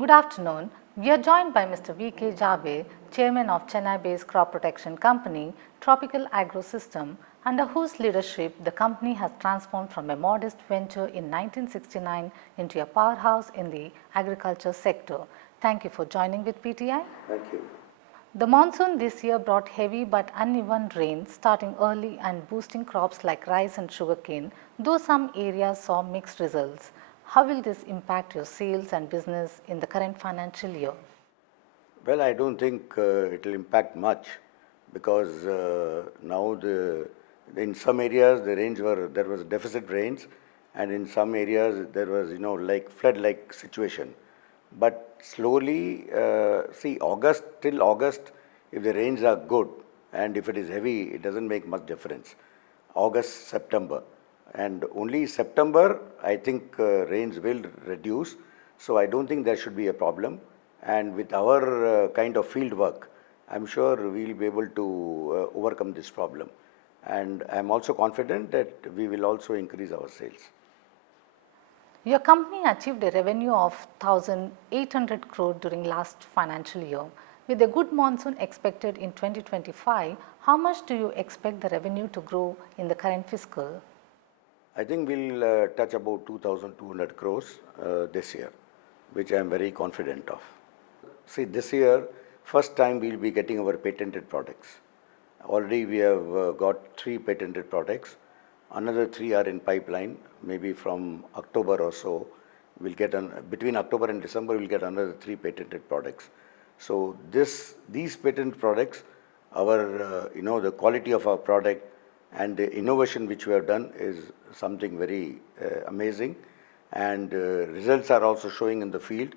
Good afternoon. We are joined by Mr. K Jhaver, Chairman of Chennai-based Crop Protection Company, Tropical Agrosystem, under whose leadership the company has transformed from a modest venture in 1969 into a powerhouse in the agriculture sector. Thank you for joining with PTI. Thank you. The monsoon this year brought heavy but uneven rain starting early and boosting crops like rice and sugarcane, though some areas saw mixed results. How will this impact your sales and business in the current financial year? Well, I don't think it will impact much because now in some areas there was deficit rains, and in some areas there was like flood-like situation. But slowly, see till August, if the rains are good and if it is heavy, it doesn't make much difference. August, September. And only September, I think rains will reduce. So I don't think there should be a problem. And with our kind of field work, I'm sure we'll be able to overcome this problem. And I'm also confident that we will also increase our sales. Your company achieved a revenue of 1,800 crore during last financial year. With a good monsoon expected in 2025, how much do you expect the revenue to grow in the current fiscal? I think we'll touch about 2,200 crores this year, which I am very confident of. See, this year, first time we'll be getting our patented products. Already we have got 3 patented products. Another 3 are in pipeline. Maybe from October or so, we'll get between October and December, we'll get another 3 patented products. So these patent products, our the quality of our product and the innovation which we have done is something very amazing, and results are also showing in the field.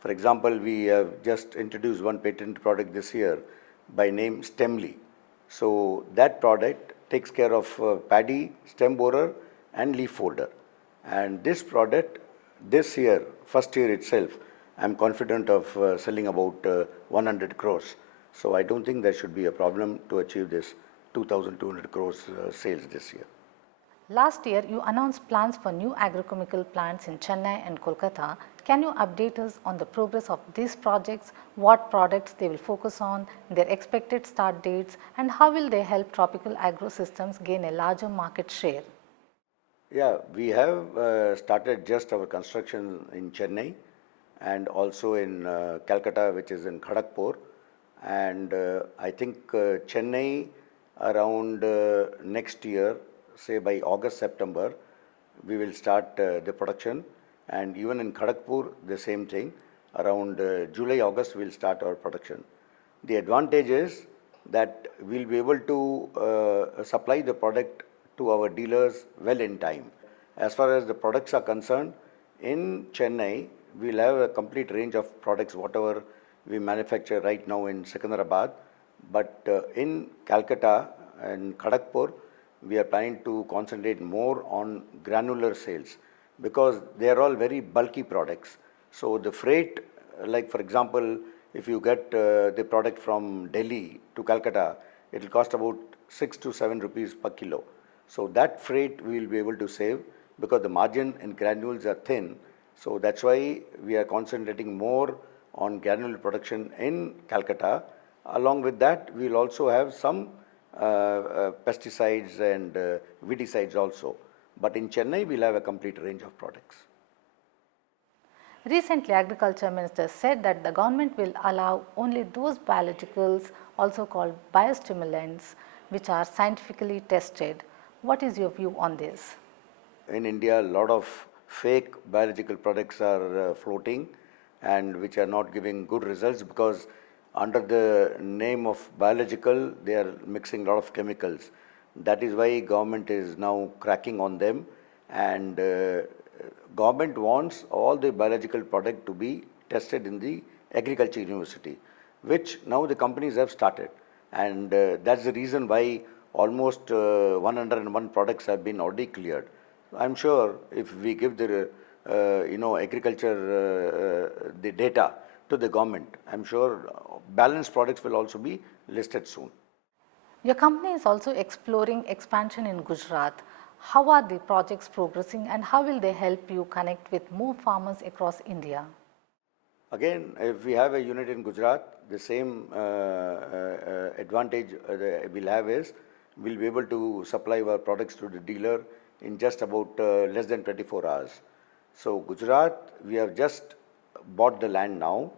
For example, we have just introduced one patent product this year by name Stemly. So that product takes care of paddy, stem borer and leaf folder. And this product, this year, first year itself, I'm confident of selling about 100 crores. So I don't think there should be a problem to achieve this 2,200 crores sales this year. Last year, you announced plans for new agrochemical plants in Chennai and Kolkata. Can you update us on the progress of these projects, what products they will focus on, their expected start dates, and how will they help Tropical Agrosystems gain a larger market share? Yeah, we have started just our construction in Chennai and also in Calcutta, which is in Kharagpur. And I think Chennai around next year, say by August, September, we will start the production. And even in Kharagpur, the same thing. Around July, August, we'll start our production. The advantage is that we'll be able to supply the product to our dealers well in time. As far as the products are concerned, in Chennai, we'll have a complete range of products, whatever we manufacture right now in Secunderabad. But in Calcutta and Kharagpur, we are planning to concentrate more on granular sales because they are all very bulky products. So the freight, like for example, if you get the product from Delhi to Calcutta, it will cost about 6 to 7 rupees per kilo. So that freight we will be able to save because the margin in granules are thin. So that's why we are concentrating more on granule production in Calcutta. Along with that, we will also have some pesticides and weedicides also. But in Chennai, we'll have a complete range of products. Recently, Agriculture Minister said that the government will allow only those biologicals, also called biostimulants, which are scientifically tested. What is your view on this? In India, a lot of fake biological products are floating and which are not giving good results because under the name of biological, they are mixing a lot of chemicals. That is why government is now cracking on them, and government wants all the biological product to be tested in the agriculture university, which now the companies have started. And that's the reason why almost 101 products have been already cleared. I'm sure if we give the agriculture the data to the government, I'm sure balanced products will also be listed soon. Your company is also exploring expansion in Gujarat. How are the projects progressing and how will they help you connect with more farmers across India? Again, if we have a unit in Gujarat, the same advantage we'll have is we'll be able to supply our products to the dealer in just about less than 24 hours. So Gujarat, we have just bought the land now,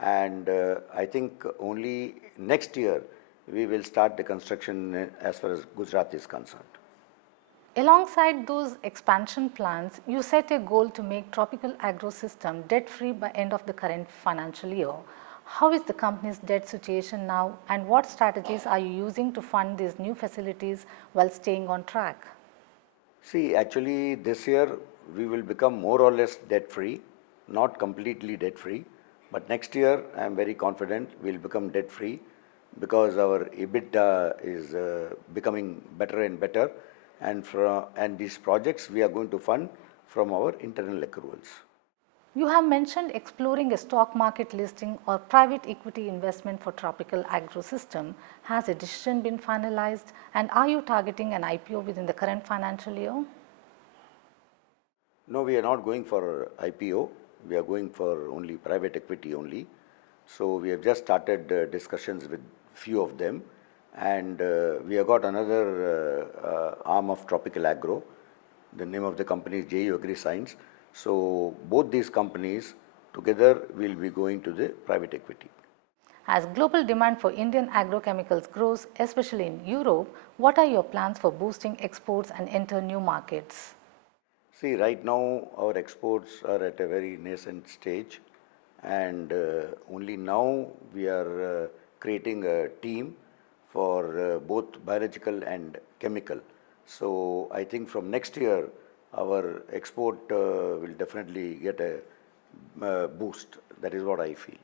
and I think only next year we will start the construction as far as Gujarat is concerned. Alongside those expansion plans, you set a goal to make Tropical Agrosystem debt-free by end of the current financial year. How is the company's debt situation now, and what strategies are you using to fund these new facilities while staying on track? See, actually this year we will become more or less debt-free, not completely debt-free, but next year I am very confident we'll become debt-free because our EBITDA is becoming better and better, and these projects we are going to fund from our internal accruals. You have mentioned exploring a stock market listing or private equity investment for Tropical Agrosystem. Has a decision been finalized, and are you targeting an IPO within the current financial year? No, we are not going for IPO. We are going for only private equity only. So we have just started discussions with few of them, and we have got another arm of Tropical Agro. The name of the company is JU Agri Science. So both these companies together will be going to the private equity. As global demand for Indian agrochemicals grows, especially in Europe, what are your plans for boosting exports and enter new markets? See, right now our exports are at a very nascent stage, and only now we are creating a team for both biological and chemical. So I think from next year our export will definitely get a boost. That is what I feel.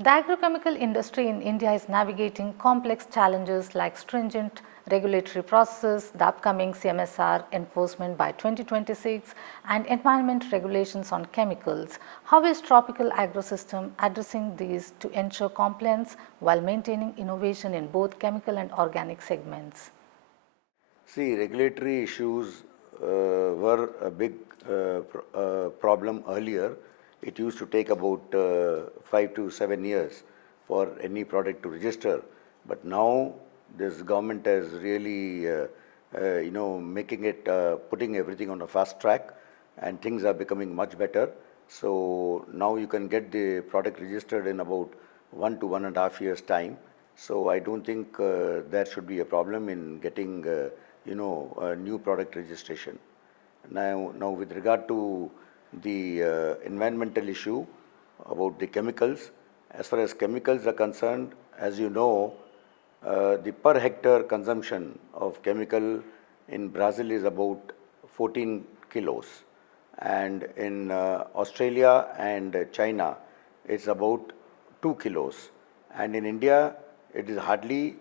The agrochemical industry in India is navigating complex challenges like stringent regulatory processes, the upcoming CMSR enforcement by 2026, and environment regulations on chemicals. How is Tropical Agrosystem addressing these to ensure compliance while maintaining innovation in both chemical and organic segments? See, regulatory issues were a big problem earlier. It used to take about 5 to 7 years for any product to register, but now this government is really making it putting everything on a fast track, and things are becoming much better. So now you can get the product registered in about 1 to 1.5 years time. So I don't think there should be a problem in getting a new product registration. Now with regard to the environmental issue about the chemicals, as far as chemicals are concerned, as you know, the per hectare consumption of chemical in Brazil is about 14 kilos, and in Australia and China it's about 2 kilos, and in India it is hardly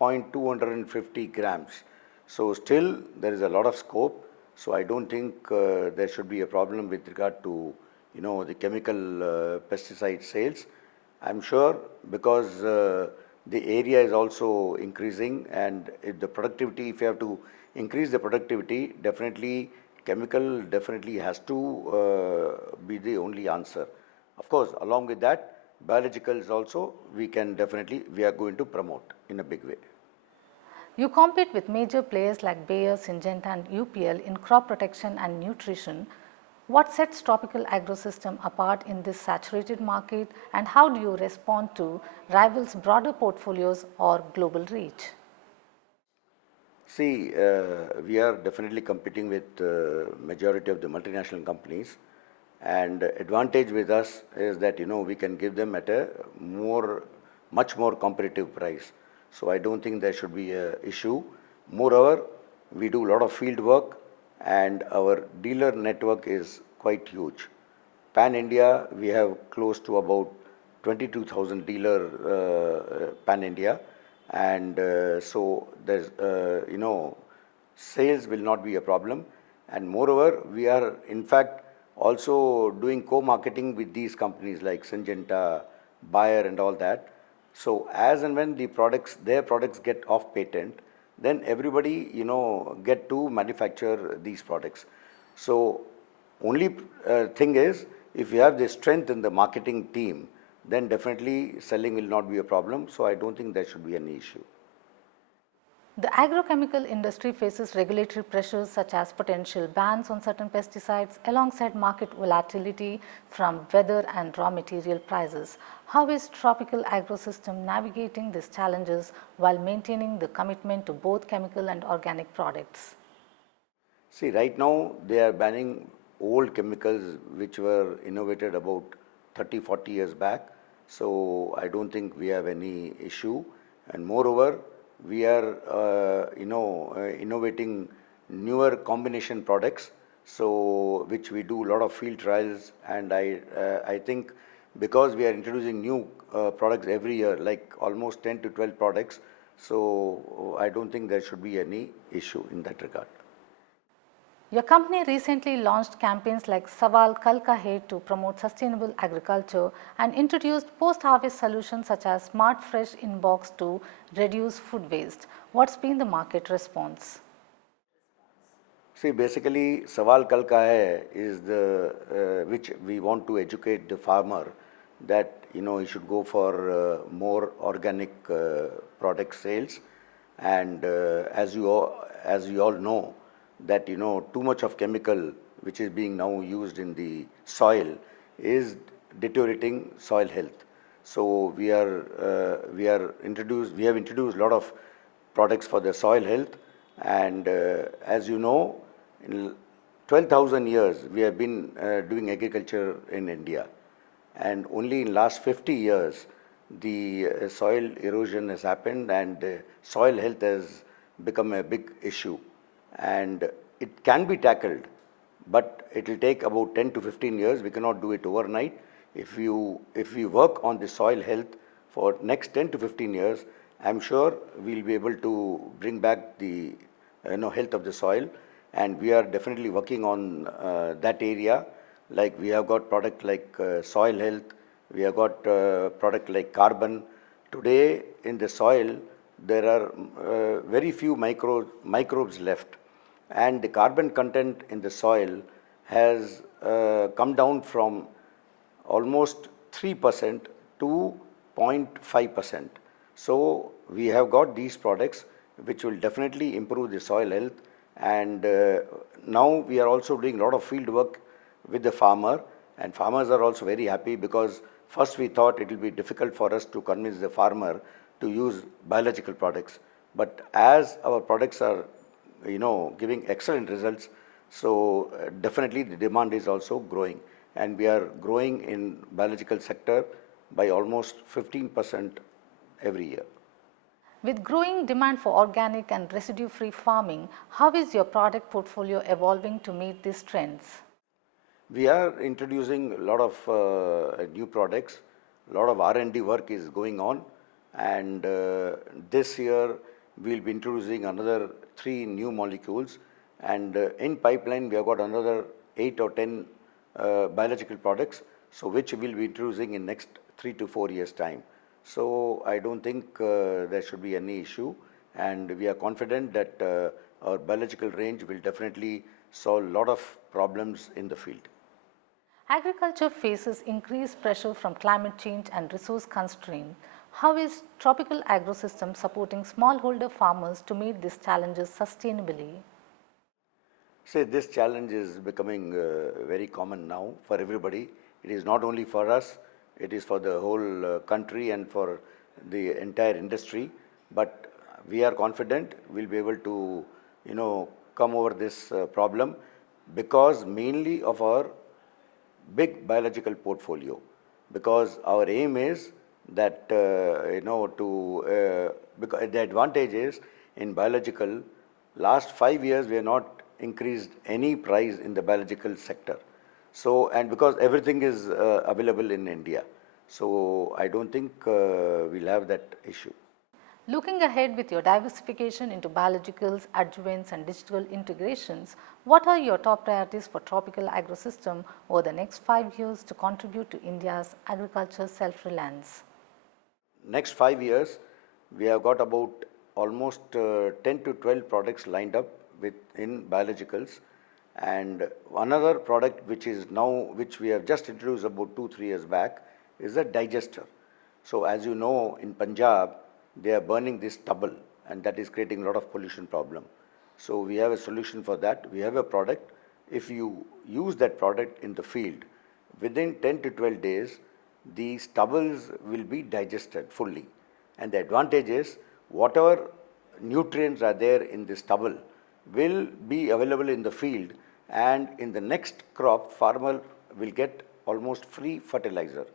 0.250 grams. So still there is a lot of scope. So I don't think there should be a problem with regard to the chemical pesticide sales. I'm sure because the area is also increasing, and if you have to increase the productivity, definitely chemical definitely has to be the only answer. Of course, along with that, biologicals also we are going to promote in a big way. You compete with major players like Bayer, Syngenta and UPL in crop protection and nutrition. What sets Tropical Agrosystem apart in this saturated market, and how do you respond to rivals' broader portfolios or global reach? See, we are definitely competing with majority of the multinational companies, and advantage with us is that we can give them at a much more competitive price. So I don't think there should be an issue. Moreover, we do a lot of field work, and our dealer network is quite huge. Pan India, we have close to about 22,000 dealer Pan India, and so there's sales will not be a problem. And moreover, we are in fact also doing co-marketing with these companies like Syngenta, Bayer and all that. So as and when their products get off patent, then everybody get to manufacture these products. So only thing is if you have the strength in the marketing team, then definitely selling will not be a problem. So I don't think there should be any issue. The agrochemical industry faces regulatory pressures such as potential bans on certain pesticides alongside market volatility from weather and raw material prices. How is Tropical Agrosystem navigating these challenges while maintaining the commitment to both chemical and organic products? See, right now they are banning old chemicals which were innovated about 30, 40 years back. So I don't think we have any issue. And moreover, we are innovating newer combination products, so which we do a lot of field trials, and I think because we are introducing new products every year, like almost 10 to 12 products, so I don't think there should be any issue in that regard. Your company recently launched campaigns like Sawal Kal Ka Hai to promote sustainable agriculture and introduced post-harvest solutions such as Smart Fresh Inbox to reduce food waste. What's been the market response? See, basically, Sawal Kal Ka Hai is the which we want to educate the farmer that he should go for more organic product sales, and as you all know, that too much of chemical which is being now used in the soil is deteriorating soil health. So we have introduced a lot of products for the soil health, and as you know, in 12,000 years we have been doing agriculture in India, and only in last 50 years the soil erosion has happened and soil health has become a big issue. And it can be tackled, but it will take about 10 to 15 years. We cannot do it overnight. If we work on the soil health for next 10 to 15 years, I'm sure we'll be able to bring back the health of the soil, and we are definitely working on that area. Like we have got product like soil health, we have got product like carbon. Today in the soil there are very few microbes left, and the carbon content in the soil has come down from almost 3% to 0.5%. So we have got these products which will definitely improve the soil health, and now we are also doing a lot of field work with the farmer, and farmers are also very happy, because first we thought it will be difficult for us to convince the farmer to use biological products, but as our products are giving excellent results, so definitely the demand is also growing, and we are growing in biological sector by almost 15% every year. With growing demand for organic and residue-free farming, how is your product portfolio evolving to meet these trends? We are introducing a lot of new products, a lot of R&D work is going on, and this year we will be introducing another 3 new molecules, and in pipeline we have got another 8 or 10 biological products, so which we will be introducing in next 3 to 4 years time. So I don't think there should be any issue, and we are confident that our biological range will definitely solve a lot of problems in the field. Agriculture faces increased pressure from climate change and resource constraint. How is Tropical Agrosystem supporting smallholder farmers to meet these challenges sustainably? See, this challenge is becoming very common now for everybody. It is not only for us, it is for the whole country and for the entire industry. But we are confident we'll be able to, come over this problem, because mainly of our big biological portfolio. Because our aim is that because the advantage is in biological, last 5 years we have not increased any price in the biological sector. So, and because everything is available in India, so I don't think we'll have that issue. Looking ahead with your diversification into biologicals, adjuvants and digital integrations, what are your top priorities for Tropical Agrosystem over the next 5 years to contribute to India's agriculture self-reliance? Next 5 years, we have got about almost 10 to 12 products lined up in biologicals, And another product which is now, which we have just introduced about 2-3 years back, is a digester. So as you know, in Punjab, they are burning this stubble, and that is creating a lot of pollution problem. So we have a solution for that. We have a product. If you use that product in the field, within 10 to 12 days, the stubbles will be digested fully. And the advantage is, whatever nutrients are there in the stubble will be available in the field, and in the next crop, farmer will get almost free fertilizer.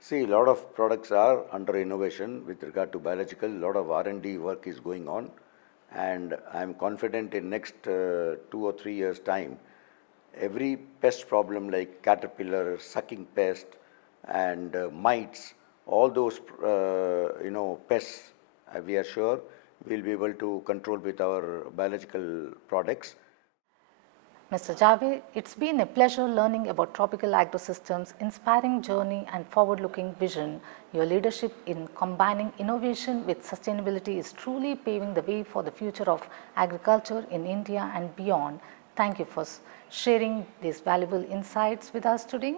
See, a lot of products are under innovation with regard to biological. A lot of R&D work is going on, and I am confident in next 2 or 3 years' time, every pest problem like caterpillar, sucking pest, and mites, all those pests, we are sure we'll be able to control with our biological products. Mr. Jhaver, it's been a pleasure learning about Tropical Agrosystems' inspiring journey and forward-looking vision. Your leadership in combining innovation with sustainability is truly paving the way for the future of agriculture in India and beyond. Thank you for sharing these valuable insights with us today.